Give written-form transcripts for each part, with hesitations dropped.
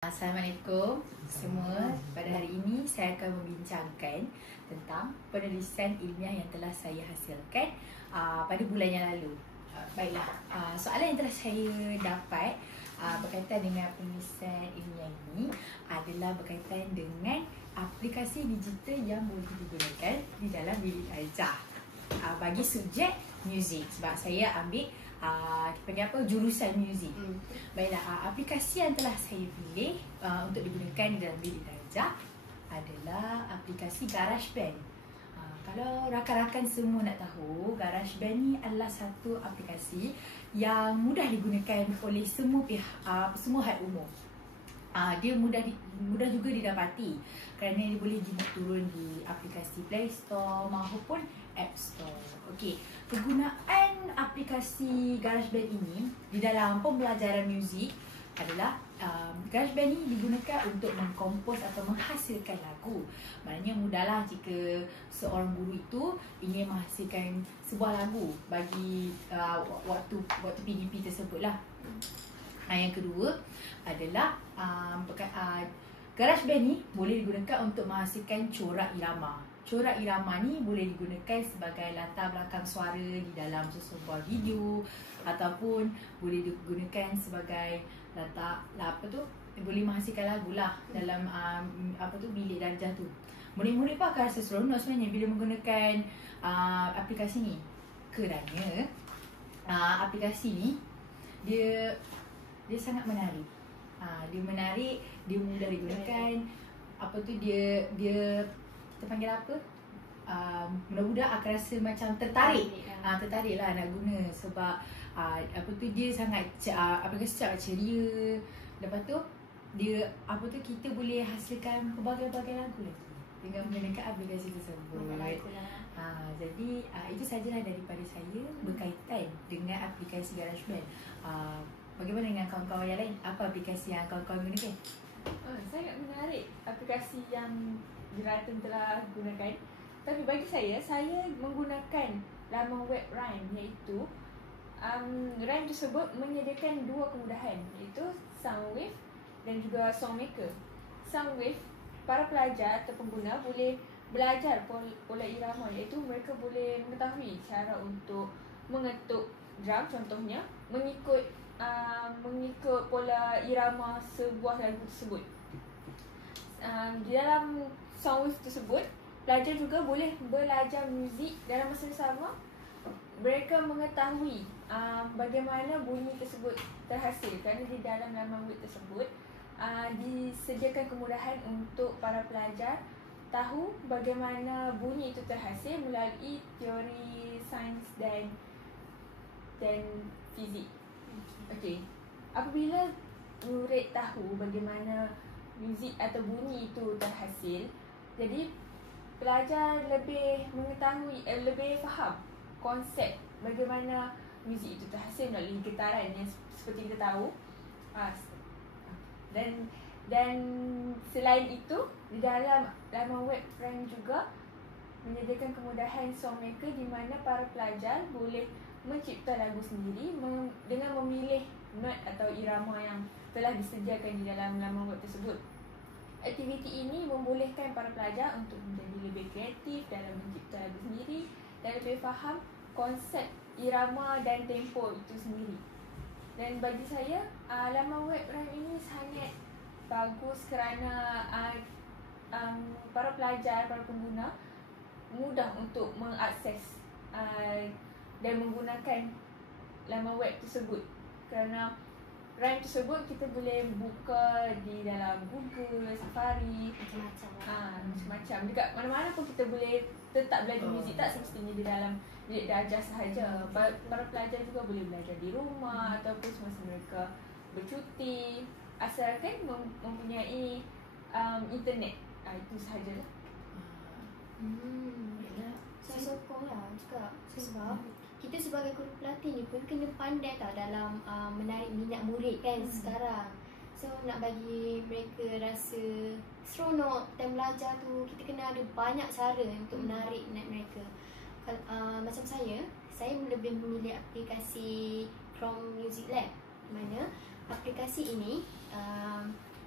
Assalamualaikum semua. Pada hari ini saya akan membincangkan tentang penulisan ilmiah yang telah saya hasilkan pada bulan yang lalu. Baiklah, soalan yang telah saya dapat berkaitan dengan penulisan ilmiah ini adalah berkaitan dengan aplikasi digital yang boleh digunakan di dalam bilik ajar bagi subjek muzik, sebab saya ambil jurusan muzik. Baiklah, aplikasi yang telah saya pilih untuk digunakan di dalam bilik ajar adalah aplikasi GarageBand. Kalau rakan-rakan semua nak tahu, GarageBand ni adalah satu aplikasi yang mudah digunakan oleh semua pihak, semua had umum. Dia mudah juga didapati kerana dia boleh turun di aplikasi Play Store maupun App Store. Okey, kegunaan aplikasi GarageBand ini di dalam pembelajaran muzik adalah GarageBand ini digunakan untuk mengkompos atau menghasilkan lagu. Maknanya mudahlah jika seorang guru itu ingin menghasilkan sebuah lagu bagi waktu PDP tersebutlah. Yang kedua adalah GarageBand ni boleh digunakan untuk menghasilkan corak irama. Corak irama ni boleh digunakan sebagai latar belakang suara di dalam sesebuah video, ataupun boleh digunakan sebagai latar boleh menghasilkan lagu lah dalam bilik darjah tu. Murid-murid pun akan rasa seronok sebenarnya bila menggunakan aplikasi ni, kerana aplikasi ni dia sangat menarik. Dia menarik, dia mudah digunakan. Dia kita panggil apa? Budak-budak akan rasa macam tertarik. Tertarik lah nak guna sebab dia sangat aplikasi sangat ceria. Lepas tu dia kita boleh hasilkan pelbagai-pelbagai lagu lagi dengan menggunakan aplikasi tersebut. Jadi itu sajalah daripada saya berkaitan dengan aplikasi GarageBand. Bagaimana dengan kawan-kawan yang lain? Apa aplikasi yang kawan-kawan gunakan? Sangat menarik aplikasi yang Juratin telah gunakan. Tapi bagi saya menggunakan laman web Rhyme, iaitu Rhyme tersebut menyediakan dua kemudahan, iaitu Soundwave dan juga Songmaker. Soundwave, para pelajar atau pengguna boleh belajar pola irama, iaitu mereka boleh mengetahui cara untuk mengetuk drum, contohnya mengikut pola irama sebuah lagu tersebut. Di dalam Soundwave tersebut, pelajar juga boleh belajar muzik dalam masa yang sama. Mereka mengetahui bagaimana bunyi tersebut terhasil, kerana di dalam laman web tersebut disediakan kemudahan untuk para pelajar tahu bagaimana bunyi itu terhasil melalui teori sains dan fizik. Okey, apabila murid tahu bagaimana muzik atau bunyi itu terhasil, jadi pelajar lebih mengetahui, lebih faham konsep bagaimana muzik itu terhasil melalui getaran yang seperti kita tahu. Dan selain itu, di dalam laman web Rhyme juga menyediakan kemudahan Songmaker di mana para pelajar boleh mencipta lagu sendiri dengan memilih not atau irama yang telah disediakan di dalam laman web tersebut. Aktiviti ini membolehkan para pelajar untuk menjadi lebih kreatif dalam mencipta lagu sendiri dan lebih faham konsep irama dan tempo itu sendiri. Dan bagi saya, laman web Rhyme ini sangat bagus kerana para pelajar, para pengguna mudah untuk mengakses dan menggunakan laman web tersebut, kerana Rhyme tersebut kita boleh buka di dalam Google, Safari, macam-macam. Dekat mana-mana pun kita boleh tetap belajar muzik, tak semestinya di dalam bilik darjah sahaja. Para pelajar juga boleh belajar di rumah ataupun semasa mereka bercuti, asalkan mempunyai internet. Itu sahajalah. Saya sokong lah juga, sebab kita sebagai guru pelatih ni pun kena pandai tau dalam menarik minat murid kan sekarang. So nak bagi mereka rasa seronok dan belajar tu, kita kena ada banyak cara untuk menarik minat mereka. Macam saya lebih memilih aplikasi Chrome Music Lab, di mana aplikasi ini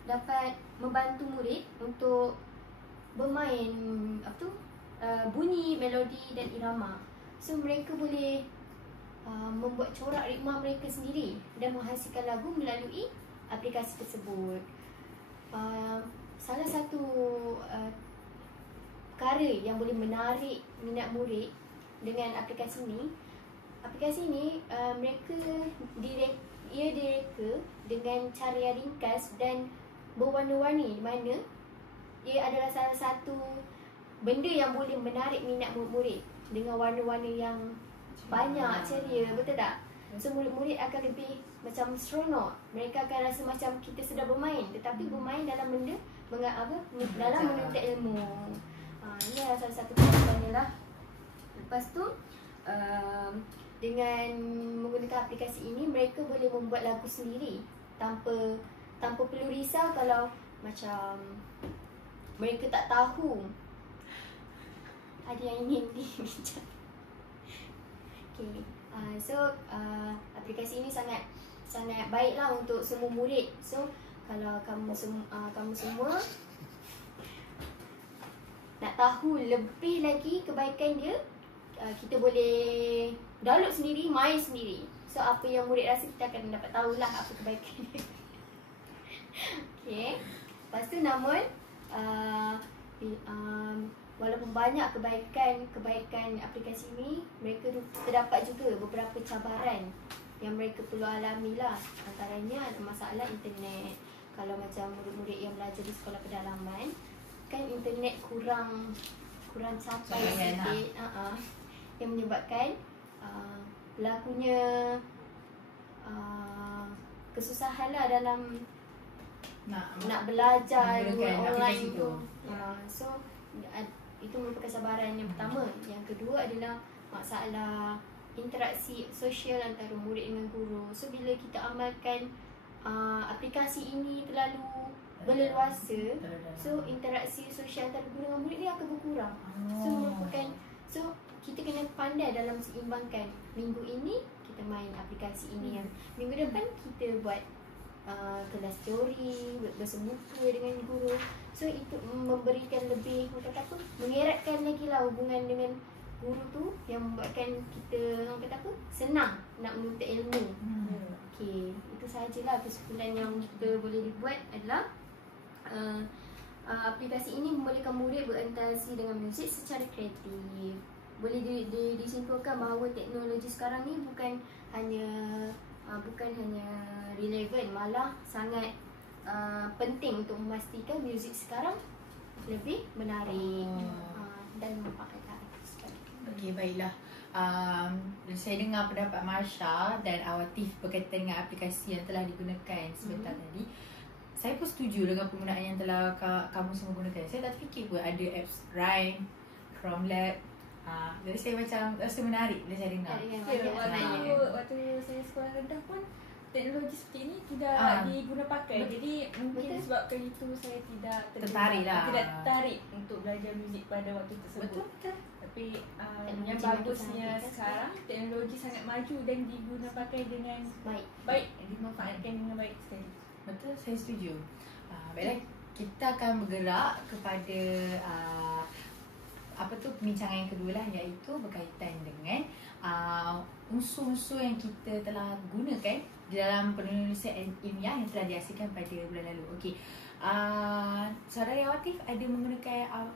dapat membantu murid untuk bermain bunyi, melodi dan irama. So mereka boleh membuat corak ritma mereka sendiri dan menghasilkan lagu melalui aplikasi tersebut. Salah satu perkara yang boleh menarik minat murid dengan aplikasi ini, mereka direka dengan cara yang ringkas dan berwarna-warni, di mana ia adalah salah satu benda yang boleh menarik minat murid dengan warna-warna yang banyak, ceria, betul tak? So murid-murid akan lebih macam seronok. Mereka akan rasa macam kita sedang bermain, tetapi bermain dalam benda dalam menuntut ilmu. Ini adalah salah satu keunggulannya lah. Lepas tu dengan menggunakan aplikasi ini, mereka boleh membuat lagu sendiri tanpa perlu risau kalau macam mereka tak tahu ada yang ingin dibincang. Okay. Aplikasi ini sangat baiklah untuk semua murid. So kalau kamu semua nak tahu lebih lagi kebaikan dia, kita boleh download sendiri, main sendiri. So apa yang murid rasa, kita akan dapat tahulah apa kebaikan dia. Okay. Lepas tu namun walaupun banyak kebaikan aplikasi ini, mereka terdapat juga beberapa cabaran yang mereka perlu alami lah. Antaranya ada masalah internet. Kalau macam murid-murid yang belajar di sekolah pedalaman, kan internet kurang capai sikit, yang menyebabkan berlakunya kesusahan lah dalam nak belajar online tu. So itu merupakan cabaran yang pertama. Yang kedua adalah masalah interaksi sosial antara murid dengan guru. So bila kita amalkan aplikasi ini terlalu berleluasa, so interaksi sosial antara guru dengan murid ni akan berkurang. So kita kena pandai dalam seimbangkan. Minggu ini kita main aplikasi ini, yang minggu depan kita buat kelas teori, bersemuka dengan guru. So itu memberikan lebih, mengeratkan lagi lah hubungan dengan guru tu, yang membuatkan kita senang nak menuntut ilmu. Okay, itu sahajalah kesimpulan yang kita boleh dibuat adalah aplikasi ini membolehkan murid berinteraksi dengan muzik secara kreatif. Boleh disimpulkan bahawa teknologi sekarang ni bukan hanya relevan, malah sangat penting untuk memastikan muzik sekarang lebih menarik dan memfahamkan. Okey, baiklah. Saya dengar pendapat Marsha dan Awatif berkaitan dengan aplikasi yang telah digunakan sebentar tadi. Saya pun setuju dengan penggunaan yang telah kamu semua gunakan. Saya tak fikir pun ada apps Rhyme, Chrome Lab. Jadi saya macam rasa menarik bila saya dengar. Waktu saya sekolah rendah pun teknologi seperti ini tidak diguna pakai. Jadi mungkin sebabkan itu saya tidak tertarik untuk belajar muzik pada waktu tersebut. Betul. Tapi yang bagusnya sekarang, teknologi sangat maju dan diguna pakai dengan baik, dimanfaatkan dengan baik sekali. Betul, saya setuju. Baiklah, kita akan bergerak kepada perbincangan yang kedua lah, iaitu berkaitan dengan unsur-unsur yang kita telah gunakan di dalam penulisan ilmiah yang telah dihasilkan pada bulan lalu. Okey. Saudara Awatif ada menggunakan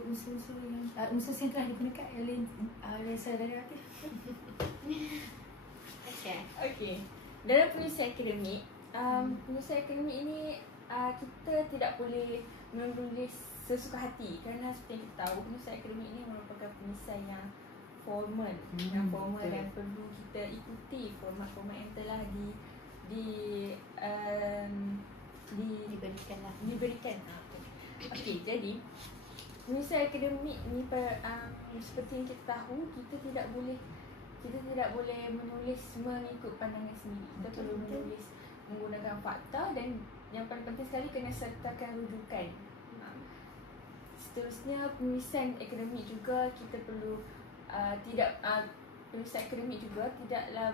unsur-unsur yang telah digunakan oleh saudara Awatif? Okey. Dalam penulisan akademik, ini kita tidak boleh menulis sesuka hati, kerana seperti yang kita tahu, penulisan akademik ini merupakan penulisan yang formal, dan perlu kita ikuti format-format yang telah diberikan. Okey, jadi penulisan akademik ni seperti yang kita tahu, kita tidak boleh menulis mengikut pandangan sendiri. Kita perlu menulis menggunakan fakta, dan yang paling penting sekali kena sertakan rujukan. Seterusnya penulisan akademik juga kita perlu penulisan akademik juga tidaklah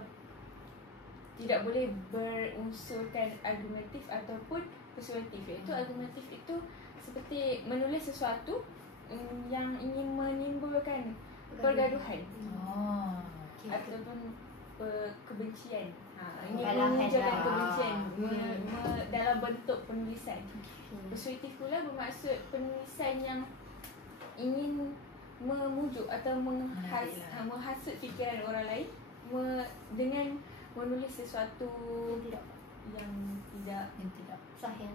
tidak boleh berunsurkan argumentatif ataupun persuasif. Iaitu argumentatif itu seperti menulis sesuatu yang ingin menimbulkan pergaduhan ataupun kebencian. Ingin menunjukkan kebencian dalam bentuk penulisan. Persuasif pula bermaksud penulisan yang ingin memujuk atau menghasut fikiran orang lain dengan menulis sesuatu yang tidak sahih.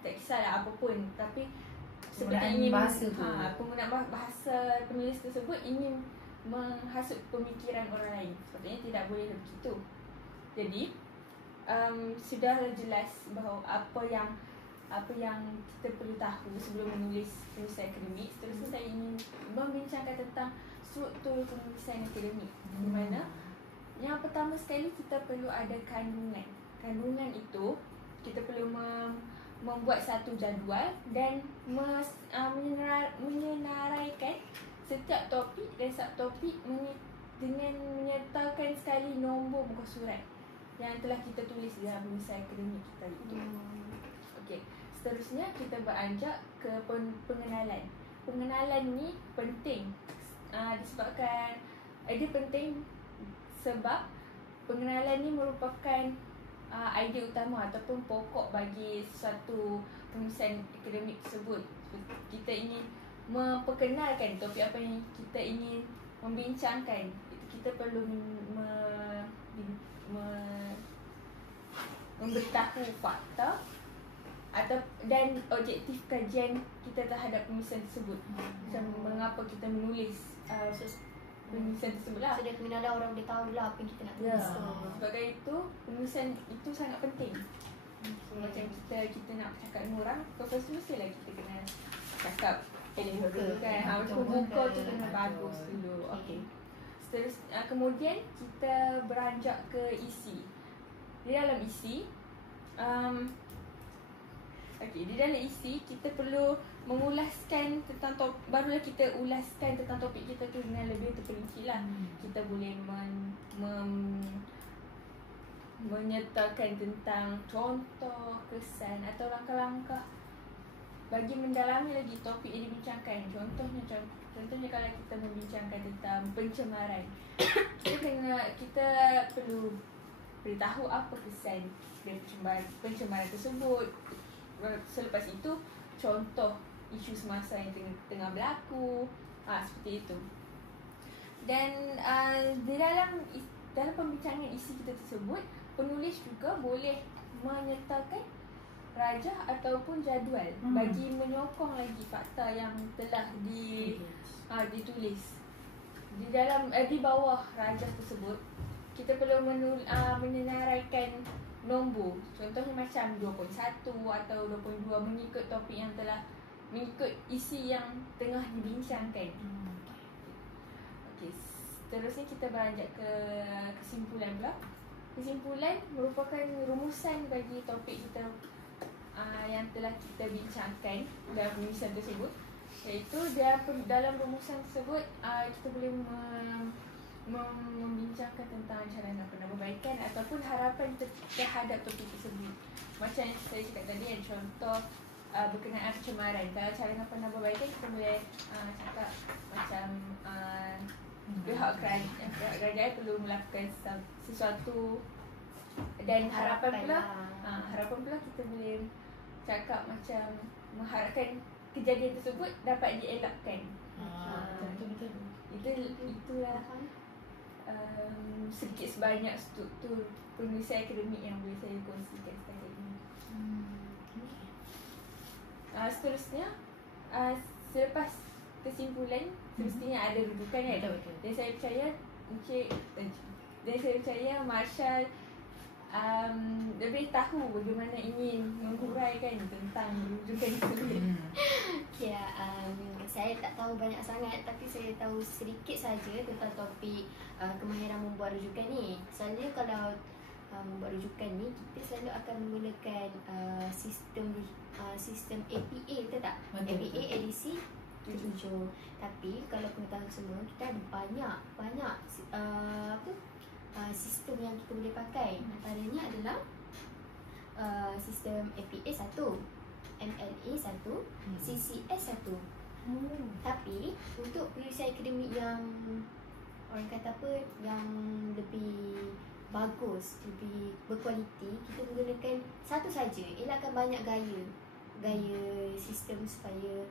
Tak kisahlah apapun, tapi seperti penggunaan ingin bahasa tu. penggunaan bahasa penulis tersebut ingin menghasut pemikiran orang lain. Sepatutnya tidak boleh begitu. Jadi sudahlah jelas bahawa apa yang kita perlu tahu sebelum menulis penulisan akademik. Seterusnya saya ingin membincangkan tentang struktur penulisan akademik, di mana yang pertama sekali kita perlu ada kandungan. Kandungan itu kita perlu membuat satu jadual dan menyenaraikan setiap topik dan subtopik dengan menyertakan sekali nombor muka surat yang telah kita tulis dalam penulisan akademik kita itu. Okey, seterusnya kita beranjak ke pengenalan. Pengenalan ni penting disebabkan dia penting sebab pengenalan ni merupakan idea utama ataupun pokok bagi suatu penulisan akademik tersebut. Kita ingin memperkenalkan topik apa yang kita ingin membincangkan. Kita perlu memberitahu fakta dan objektif kajian kita terhadap penulisan tersebut. Macam mengapa kita menulis penulisan tersebut lah. So dia kenalan orang boleh tahu lah apa yang kita nak tulis tu. Sebagai itu, penulisan itu sangat penting. Macam kita nak bercakap dengan orang, first mestilah kita kena cakap elok dulu kan. Macam muka tu kena bagus dulu. Okey. Kemudian kita beranjak ke isi. Di dalam isi di dalam isi kita perlu mengulaskan tentang barulah kita ulaskan tentang topik kita tu dengan lebih terperinci lah. Kita boleh menyertakan tentang contoh, kesan atau langkah-langkah bagi mendalami lagi topik yang dibincangkan. Contohnya kalau kita membincangkan tentang pencemaran, kita perlu beritahu apa kesan pencemaran tersebut. Selepas itu contoh isu semasa yang tengah berlaku, seperti itu. Dan di dalam pembincangan isi kita tersebut, penulis juga boleh menyertakan rajah ataupun jadual bagi menyokong lagi fakta yang telah ditulis. Di bawah rajah tersebut kita perlu menyenaraikan nombor. Contohnya macam 2.1 atau 2.2 mengikut topik yang telah mengikut isi yang tengah dibincangkan. Okey, seterusnya kita beranjak ke kesimpulan pula. Kesimpulan merupakan rumusan bagi topik kita yang telah kita bincangkan dalam penulisan tersebut. Iaitu dalam rumusan tersebut kita boleh membincangkan tentang carangan penambahbaikan ataupun harapan terhadap topik tersebut. Macam yang saya cakap tadi, contoh berkenaan pencemaran. Kalau carangan penambahbaikan kita boleh cakap macam pihak kerajaan perlu melakukan sesuatu, dan harapan pula kita boleh cakap macam mengharapkan kejadian tersebut dapat dielakkan. Betul. Itulah sedikit sebanyak struktur penulisan akademik yang boleh saya kongsikan setakat ini. Seterusnya, selepas kesimpulan, semestinya ada rujukan kan? Betul. Dan saya percaya Marshall lebih tahu bagaimana ingin menghuraikan tentang rujukan tersebut. Saya tak tahu banyak sangat, tapi saya tahu sedikit saja tentang topik kemahiran membuat rujukan ni. Selalunya kalau membuat rujukan ni, kita selalu akan menggunakan sistem APA, betul tak? Betul. APA edisi 7. Tapi kalau pengetahuan semua, kita ada banyak sistem yang kita boleh pakai. Antaranya adalah sistem APA 1, MLA 1, CCS 1. Tapi untuk penulisan akademik yang orang kata apa, yang lebih bagus, lebih berkualiti, kita menggunakan satu saja. Elakkan banyak gaya sistem supaya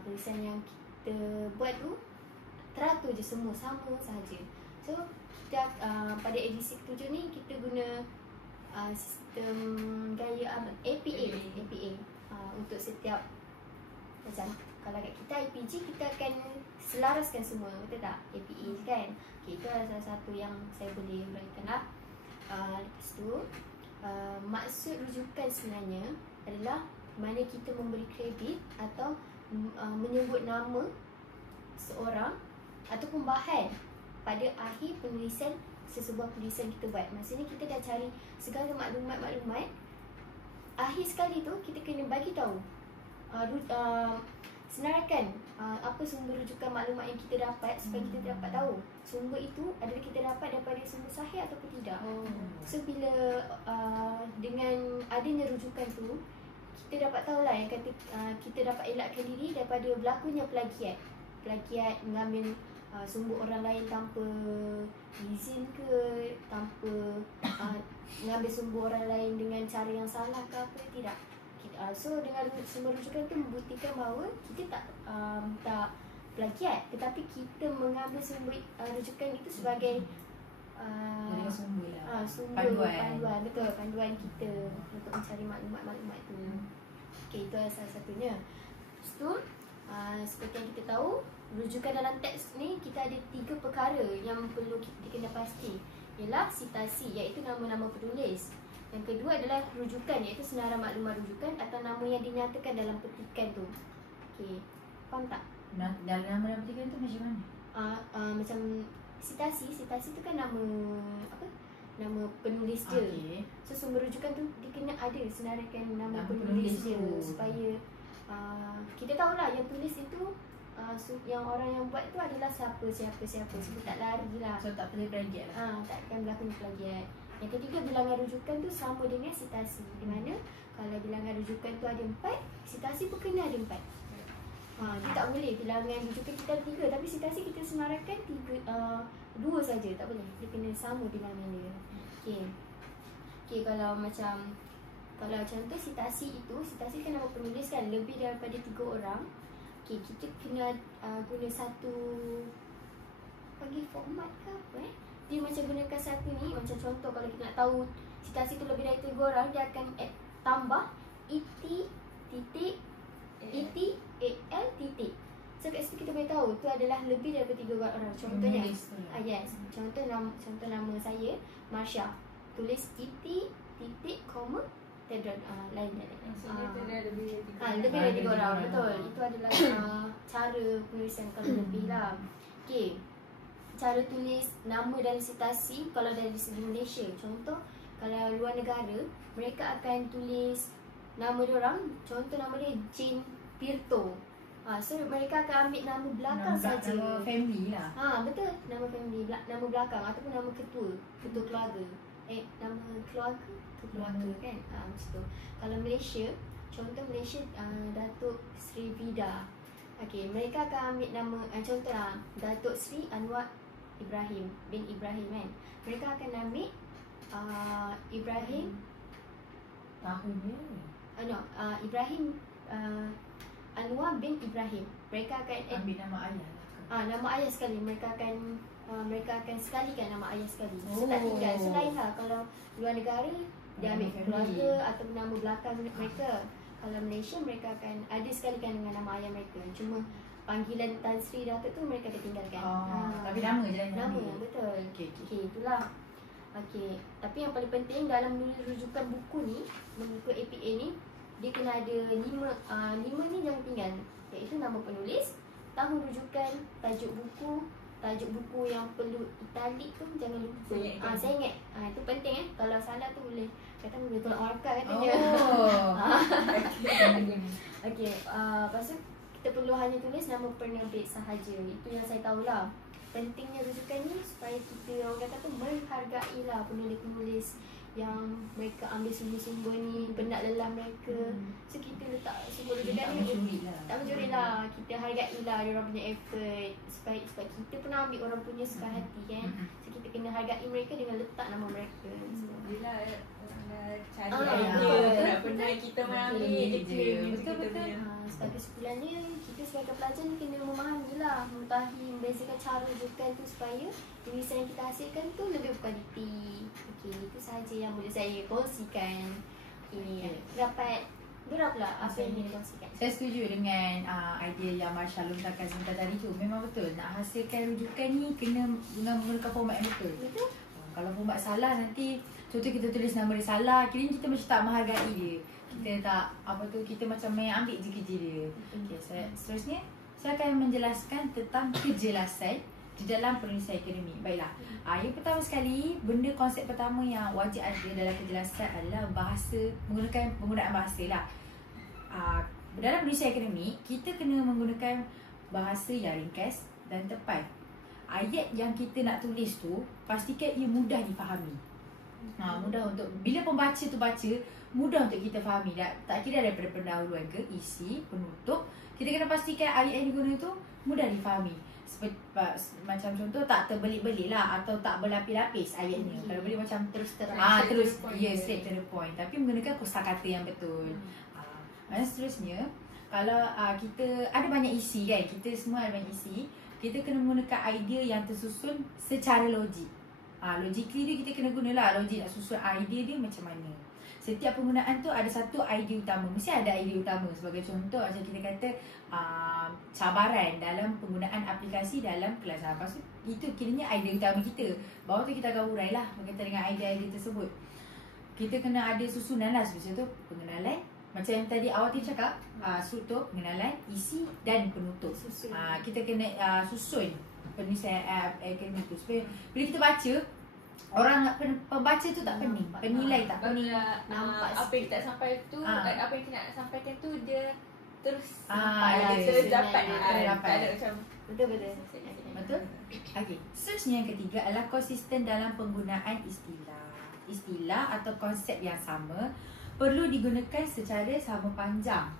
penulisan yang kita buat tu teratur je, semua sama saja. So kita, pada edisi ke-7 ni kita guna sistem gaya APA. Untuk setiap, macam kalau kat kita IPG, kita akan selaraskan semua, betul tak? APA kan. Okay, itu adalah salah satu yang saya boleh uraikan lah. Lepas tu maksud rujukan sebenarnya adalah mana kita memberi kredit atau menyebut nama seorang ataupun bahan pada akhir penulisan sesebuah tulisan kita buat. Maksudnya kita dah cari segala maklumat-maklumat, akhir sekali tu kita kena bagi tahu, senaraikan apa sumber rujukan maklumat yang kita dapat supaya kita dapat tahu sumber itu adalah kita dapat daripada sumber sahih ataupun tidak. So bila dengan adanya rujukan tu, kita dapat tahulah yang kata kita dapat elakkan diri daripada berlakunya plagiat mengambil sumber orang lain tanpa izin ke, tanpa mengambil sumber orang lain dengan cara yang salah ke apa, tidak. So dengan sumber rujukan tu membuktikan bahawa kita tak plagiat, tetapi kita mengambil sumber rujukan itu sebagai sumber lah. Panduan, betul, panduan kita untuk mencari maklumat-maklumat tu. Okay, itu adalah salah satunya. Lepas tu, seperti yang kita tahu, rujukan dalam teks ni kita ada 3 perkara yang perlu kita kena pasti. Ialah citasi, iaitu nama-nama penulis. Yang kedua adalah rujukan, iaitu senarai maklumat rujukan atau nama yang dinyatakan dalam petikan tu. Okay, faham tak? Dalam nama petikan tu macam mana? Macam citasi tu kan nama apa? Nama penulis dia. Okay. So sumber rujukan tu dia kena ada senaraikan nama penulis dia supaya kita tahulah yang tulis itu yang orang yang buat tu adalah siapa sebab tak lari lah. So tak boleh plagiat lah. Takkan berlaku plagiat. Yang ketiga, bilangan rujukan tu sama dengan citasi, di mana kalau bilangan rujukan tu ada 4, citasi pun kena ada 4. Dia tak boleh bilangan rujukan kita ada 3 tapi citasi kita senaraikan 2 saja, tak boleh. Dia kena sama bilangan dia. Okey, kalau contoh citasi kan nama penulis kan lebih daripada 3 orang. Okey, kita kena guna satu panggil format ke apa dia macam gunakan satu ni, macam contoh kalau kita nak tahu citasi tu lebih dari 3 orang, dia akan tambah ET.ET.AL. So kat situ kita boleh tahu tu adalah lebih daripada 3 orang. Contohnya yes, contoh nama saya Marsha, tulis ET titik koma lain. Maksudnya tu dah lebih dari 3 orang. Betul. Itu adalah cara penulisan kalau lebih lah. Okey. Cara tulis nama dalam citasi kalau dari segi Malaysia. Contoh, kalau luar negara, mereka akan tulis nama diorang. Contoh nama dia Jane Pirto. So mereka akan ambil nama belakang saja. Nama family lah. Betul, nama family, nama belakang ataupun nama ketua keluarga. Nama keluarga kan. Macam tu. Kalau Malaysia, contoh Malaysia Datuk Sri Vida. Okey, mereka akan ambil nama contohlah Datuk Sri Anwar Ibrahim bin Ibrahim kan. Mereka akan ambil Ibrahim tahunnya. Ibrahim Anwar bin Ibrahim. Mereka akan ambil nama ayah. Nama ayah sekali. Mereka akan sekalikan nama ayah sekali. So tak tinggal. So lain lah. Kalau luar negara dia ambil keluarga atau nama belakang mereka. Kalau Malaysia mereka akan ada sekalikan dengan nama ayah mereka. Cuma panggilan Tan Sri Datuk tu mereka ketinggalkan. Tapi nama je lah. Nama, betul. Okey, itulah. Okey, tapi yang paling penting dalam menulis rujukan buku ni, mengikut APA ni, dia kena ada 5 ni jangan tinggal. Iaitu nama penulis, tahun rujukan, tajuk buku yang perlu italik tu jangan lupa. Saya ingat. Itu penting Kalau salah tu boleh boleh tolak markah katanya. Okey, lepas tu kita perlu hanya tulis nama penerbit sahaja. Itu yang saya tahulah. pentingnya rujukan ni supaya kita orang kata tu menghargai lah penulis-penulis yang mereka ambil sungguh-sungguh ni, penat lelah mereka. So kita letak semua rujukan ni tak mencuri lah. Kita hargai lah dia orang punya effort supaya kita pernah ambil orang punya suka hati kan. So kita kena hargai mereka dengan letak nama mereka. Yelah, cari betul. tak pernah kita ambil je. Betul. Sebagai sebulannya, kita sebagai pelajar ni kena memahami lah, mengetahui, membezakan cara rujukan tu supaya tulisan yang kita hasilkan tu lebih berkualiti. Okey, itu sahaja yang boleh saya kongsikan. Ini dapat berapa pula apa yang boleh kongsikan. Saya setuju dengan idea yang Marsha lontarkan sebentar tadi tu. Memang betul, nak hasilkan rujukan ni kena menggunakan format yang betul. Betul? Kalau format salah nanti, contoh kita tulis nama dia salah, kira kita macam tak menghargai dia. Kita tak, kita macam main ambil je kerja dia. Okay, seterusnya, saya akan menjelaskan tentang kejelasan di dalam penulisan akademik. Baiklah, yang pertama sekali, benda konsep pertama yang wajib ada dalam kejelasan adalah bahasa, penggunaan bahasa lah. Dalam penulisan akademik, kita kena menggunakan bahasa yang ringkas dan tepat. Ayat yang kita nak tulis tu, pastikan ia mudah difahami. Mudah untuk, bila pembaca tu baca, mudah untuk kita fahami. Tak kira daripada pendahuluan ke, isi, penutup, kita kena pastikan ayat yang diguna tu mudah difahami. Seperti, macam contoh, tak terbelit-belit lah atau tak berlapis-lapis ayatnya. Kalau boleh macam terus straight to the point. Tapi menggunakan kosakata yang betul. Dan seterusnya, kalau kita ada banyak isi kan, kita semua ada banyak isi, kita kena menggunakan idea yang tersusun secara logik. Logically dia kita kena gunalah logik nak susun idea dia macam mana. Setiap penggunaan tu ada satu idea utama. Mesti ada idea utama. Sebagai contoh macam kita kata cabaran dalam penggunaan aplikasi dalam kelas. Lepas tu itu kiranya idea utama kita. Bawah tu kita akan urailah berkaitan dengan idea-idea tersebut. Kita kena ada susunan lah. Seperti tu pengenalan. Macam yang tadi awal tu cakap, struktur, pengenalan, isi dan penutup. Kita kena susun penulisan akademik tu supaya bila kita baca, orang pembaca tu tak pening, penilai tak pening, nampak apa yang kita tak sampai tu, apa yang kita nak sampaikan tu dia terus terus dapat. dapat. Ada macam betul. Okey, seterusnya yang ketiga adalah konsisten dalam penggunaan istilah atau konsep yang sama perlu digunakan secara sepanjang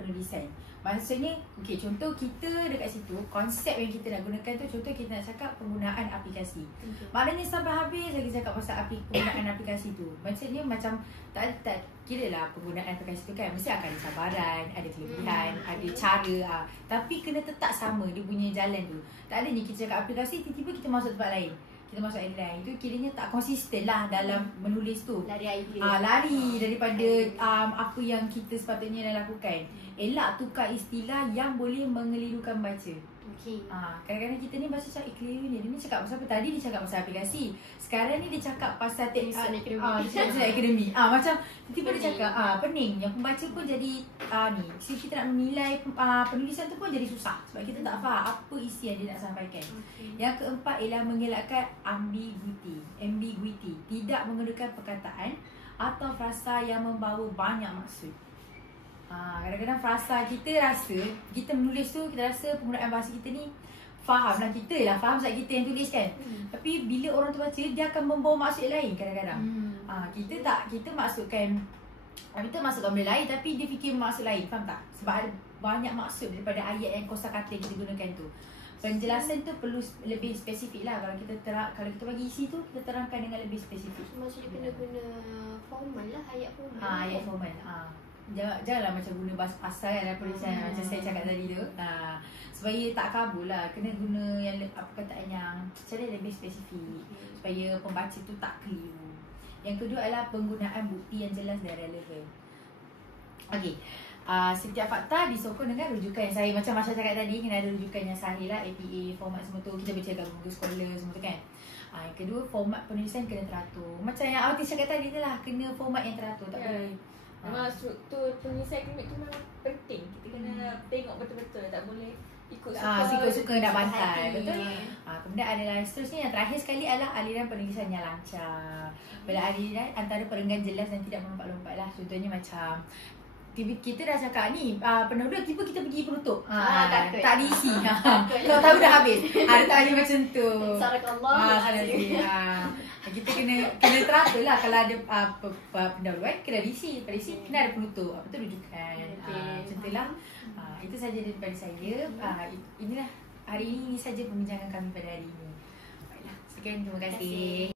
penulisan. Maksudnya, contoh kita dekat situ, konsep yang kita nak gunakan tu, contoh kita nak cakap penggunaan aplikasi. Maknanya sampai habis lagi cakap pasal penggunaan aplikasi tu. Maksudnya macam tak kira lah penggunaan aplikasi tu kan, mesti akan ada cabaran, ada kelebihan, ada cara. Tapi kena tetap sama dia punya jalan tu. Tak adanya kita cakap aplikasi, tiba-tiba kita masuk tempat lain. Kita masuk idea lain. Itu kiranya tak konsisten lah dalam menulis tu. Lari idea. Lari daripada apa yang kita sepatutnya dah lakukan. Elak tukar istilah yang boleh mengelirukan baca. Kadang-kadang kita ni baca cakap keliru ni. Dia ni cakap pasal apa? Tadi dia cakap pasal aplikasi. Sekarang ni dia cakap pasal tulisan akademik. Macam tiba-tiba dia cakap pening. Yang pembaca pun jadi ni. So kita nak menilai penulisan tu pun jadi susah. Sebab kita tak faham apa isi yang dia nak sampaikan. Yang keempat ialah mengelakkan ambiguity. Tidak menggunakan perkataan atau frasa yang membawa banyak maksud. Kadang-kadang frasa kita rasa, kita menulis tu, kita rasa penggunaan bahasa kita ni faham lah, kita lah faham sebab kita yang tulis kan. Tapi bila orang tu baca, dia akan membawa maksud lain kadang-kadang. Kita masukkan benda lain tapi dia fikir maksud lain, faham tak? Sebab ada banyak maksud daripada ayat yang kosakata yang kita gunakan tu. Penjelasan tu perlu lebih spesifik lah. Kalau kita bagi isi tu, kita terangkan dengan lebih spesifik. Maksudnya kena guna formal lah, ayat formal. Ayat formal. Janganlah macam guna bahasa pasal dalam penulisan macam saya cakap tadi tu. Supaya tak kabur lah. Kena guna yang perkataan yang secara lebih spesifik supaya pembaca tu tak keliru. Yang kedua adalah penggunaan bukti yang jelas dan relevan. Okey. Setiap fakta disokong dengan rujukan yang sahih. Macam Marsha cakap tadi, kena ada rujukan yang sahih lah. APA, format semua tu. Kita baca kat Google Scholar semua tu kan. Yang kedua, format penulisan kena teratur. Macam yang awak cakap tadi tu lah. Kena format yang teratur. Tak boleh. Memang struktur penulisan akademik tu memang penting. Kita kena tengok betul-betul. Tak boleh ikut suka nak bantai. Betul. Kemudian adalah seterusnya yang terakhir sekali adalah aliran penulisan yang lancar. Bila aliran antara perenggan jelas dan tidak melompat-lompat lah. Contohnya macam kita dah cakap ni pendahuluan, tiba kita pergi penutup. Takut. Tak diisi. Takut. Kalau tahu dah habis. Dia tanya macam tu. Sarakallah. Kita kena teratur lah kalau ada pendahuluan, kena diisi. Pada diisi kena ada penutup. Apa tu rujukan. Macam tu lah. Itu saja daripada saya. Inilah hari ini saja perbincangan kami pada hari ini. Baiklah. Sekian, terima kasih.